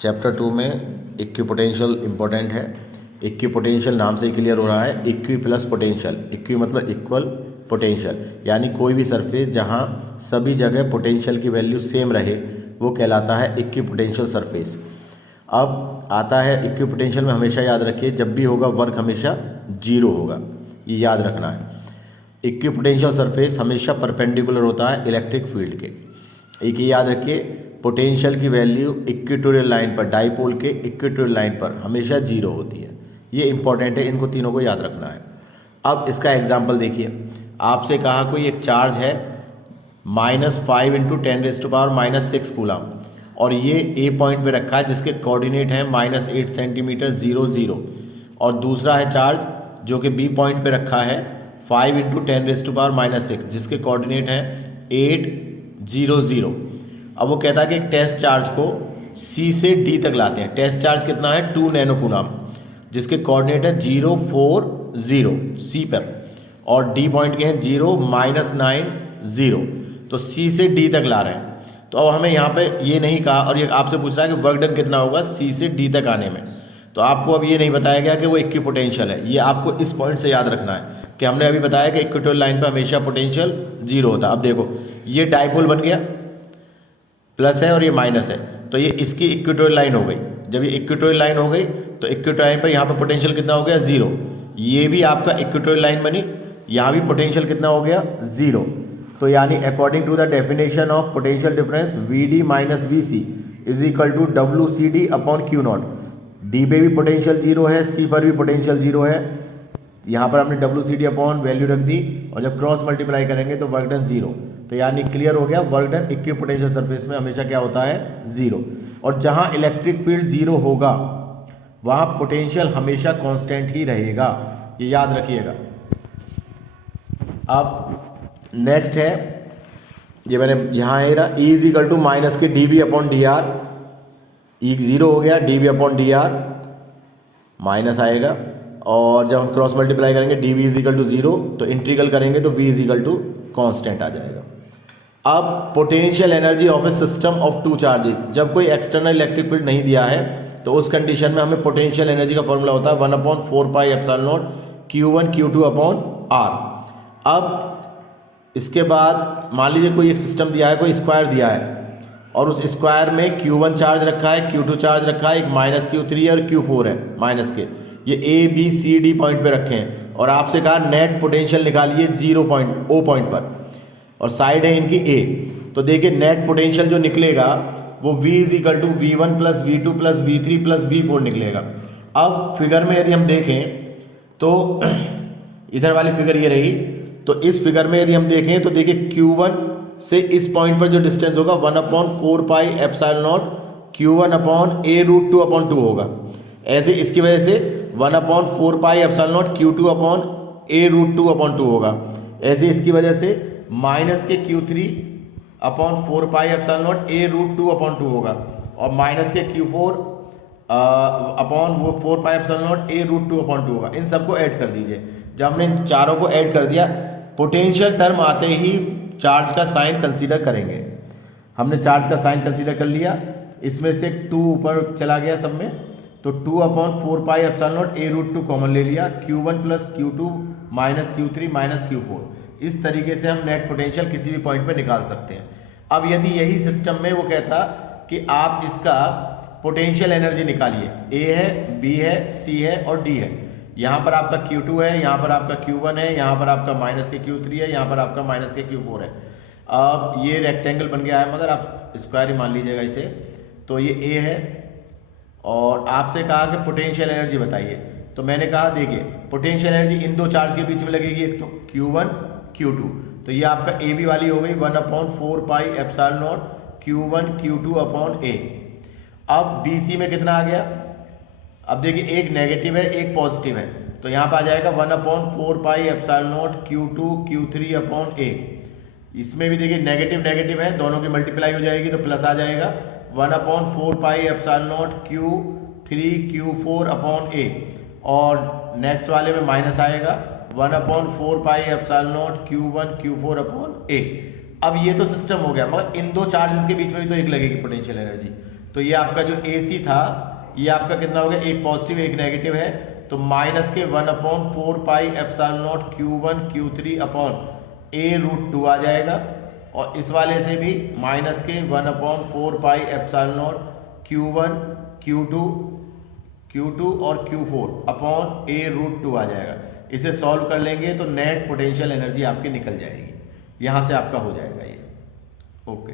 Chapter 2 में equipotential important है। Equipotential नाम से ही क्लियर हो रहा है, इक्वी प्लस पोटेंशियल। इक्वी मतलब इक्वल, पोटेंशियल यानी कोई भी सरफेस जहाँ सभी जगह पोटेंशियल की वैल्यू सेम रहे वो कहलाता है इक्विपोटेंशियल सरफेस। अब आता है इक्विपोटेंशियल में हमेशा याद रखिए, जब भी होगा वर्क हमेशा जीरो होगा, ये याद रखना है। इक्विपोटेंशियल सरफेस हमेशा परपेंडिकुलर होता है इलेक्ट्रिक फील्ड के। एक ही याद रखिए, पोटेंशियल की वैल्यू इक्वेटोरियल लाइन पर, डाइपोल के इक्वेटोरियल लाइन पर हमेशा जीरो होती है। ये इंपॉर्टेंट है, इनको तीनों को याद रखना है। अब इसका एग्जाम्पल देखिए, आपसे कहा कोई एक चार्ज है -5 × 10⁻⁻6 कूलम और ये ए पॉइंट पे रखा है जिसके कोऑर्डिनेट है -8 सेंटीमीटर 0 0, और दूसरा है चार्ज जो कि बी पॉइंट पे रखा है 5 × 10⁻⁻6 जिसके कोऑर्डिनेट है 8 0 0। अब वो कहता है कि एक टेस्ट चार्ज को सी से डी तक लाते हैं। टेस्ट चार्ज कितना है 2 नैनो कूलम जिसके कोऑर्डिनेट है 0 4 0 सी पर, और डी पॉइंट के हैं 0 -9 0। तो सी से डी तक ला रहे हैं। तो अब हमें यहाँ पे ये नहीं कहा, और ये आपसे पूछ रहा है कि वर्क डन कितना होगा सी से डी तक आने में। तो आपको अब ये नहीं बताया गया कि वो इक्विपोटेंशियल है। ये आपको इस पॉइंट से याद रखना है कि हमने अभी बताया कि इक्वेटोरियल लाइन पर हमेशा पोटेंशियल जीरो होता है। अब देखो ये डाइपोल बन गया, प्लस है और ये माइनस है, तो ये इसकी इक्वेटोरियल लाइन हो गई। जब ये इक्वेटोरियल लाइन हो गई तो इक्वेटोरियल लाइन पर यहाँ पर पोटेंशियल कितना हो गया 0। ये भी आपका इक्वेटोरियल लाइन बनी, यहाँ भी पोटेंशियल कितना हो गया 0। तो यानी according to the definition of potential difference VD minus VC is equal to WCD upon Q0। D पे भी पोटेंशियल 0 है, सी पर भी पोटेंशियल 0 है। यहाँ पर हमने WCD अपॉन वैल्यू रख दी, और जब क्रॉस मल्टीप्लाई करेंगे तो वर्क डन 0। तो यानी क्लियर हो गया, वर्क डन इक्विपोटेंशियल सरफेस में हमेशा क्या होता है 0। और जहाँ इलेक्ट्रिक फील्ड 0 होगा वहाँ पोटेंशियल हमेशा कांस्टेंट ही रहेगा, ये याद रखिएगा। अब नेक्स्ट है, ये मैंने यहाँ है E is equal to minus के dB अपॉन dr। ई 0 हो गया, dB अपॉन dr माइनस आएगा, और जब हम क्रॉस मल्टीप्लाई करेंगे dV इज इक्वल टू 0 तो इंटीग्रल करेंगे तो V is equal to constant आ जाएगा। अब potential energy of a system of 2 charges, जब कोई एक्सटर्नल इलेक्ट्रिक फील्ड नहीं दिया है तो उस कंडीशन में हमें पोटेंशियल एनर्जी का फॉर्मूला होता है 1/4πε0 Q1 Q2 अपॉन R। अब इसके बाद मान लीजिए कोई एक सिस्टम दिया है, कोई स्क्वायर दिया है, और उस स्क्वायर में Q1 चार्ज रखा है, Q2 चार्ज रखा है, एक -Q3 और Q4 है माइनस के, ये A B C D point पे रखे हैं, और आपसे कहा नेट पोटेंशियल निकालिए 0 पॉइंट O पॉइंट पर, और साइड है इनकी A। तो देखिए नेट पोटेंशियल जो निकलेगा वो V is equal to V1 plus V2 plus V3 plus V4 निकलेगा। अब फिगर में यदि हम देखें तो इधर वाली फिगर ये रही, तो इस फिगर में यदि हम देखें तो देखिए Q1 से इस पॉइंट पर जो डिस्टेंस होगा 1/4πε0 Q1 अपॉन A√2/2 होगा। ऐसे इसकी वजह से 1/4πε0 Q2 अपॉन A√2/2 होगा। ऐसे इसकी वजह से माइनस के Q3 अपॉन 4πε0 A√2/2 होगा, और माइनस के Q4 अपॉन वो 4πε0 A√2/2 होगा। इन सबको ऐड कर दीजिए। जब हमने इन चारों को ऐड कर दिया, पोटेंशियल टर्म आते ही चार्ज का साइन कंसीडर करेंगे। हमने चार्ज का साइन कंसीडर कर लिया, इसमें से 2 ऊपर चला गया सब में, तो 2/4πε0 A√2 कॉमन ले लिया, Q1 plus Q2 minus Q3 minus Q4। इस तरीके से हम नेट पोटेंशियल किसी भी पॉइंट पे निकाल सकते हैं। अब यदि यही सिस्टम में वो कहता कि आप इसका पोटेंशियल एनर्जी निकालिए, A है, B है, C है और D है, यहाँ पर आपका Q2 है, यहाँ पर आपका Q1 है, यहाँ पर आपका माइनस के Q3 है, यहाँ पर आपका माइनस के Q4 है। अब ये रेक्टेंगल बन गया है, मगर आप स्क्वायर ही मान लीजिएगा इसे। तो ये A है, और आपसे कहा कि पोटेंशियल एनर्जी बताइए, तो मैंने कहा देखिए पोटेंशियल एनर्जी इन दो चार्ज के बीच में लगेगी, एक तो Q1 Q2, तो ये आपका ए बी वाली हो गई 1/4πε0 Q1 Q2 अपॉन A। अब BC में कितना आ गया, अब देखिए एक नेगेटिव है एक पॉजिटिव है, तो यहाँ पर आ जाएगा 1/4πε0 Q2 Q3 अपॉन A। इसमें भी देखिए नेगेटिव नेगेटिव है, दोनों की मल्टीप्लाई हो जाएगी तो प्लस आ जाएगा 1/4πε0 Q3 Q4 अपॉन A, और नेक्स्ट वाले में माइनस आएगा 1/4πε0 Q1 Q4 अपॉन A। अब ये तो सिस्टम हो गया, मगर इन दो चार्जेस के बीच में भी तो एक लगेगी पोटेंशियल एनर्जी। तो ये आपका जो AC था ये आपका कितना हो गया, एक पॉजिटिव एक नेगेटिव है, तो माइनस के 1/4 pi epsilon not Q1 Q3 upon A√2 आ जाएगा। और इस वाले से भी माइनस के 1/4 pi epsilon not Q1 Q2 और Q4 अपॉन A√2 आ जाएगा। इसे सॉल्व कर लेंगे तो नेट पोटेंशियल एनर्जी आपकी निकल जाएगी, यहाँ से आपका हो जाएगा ये। ओके।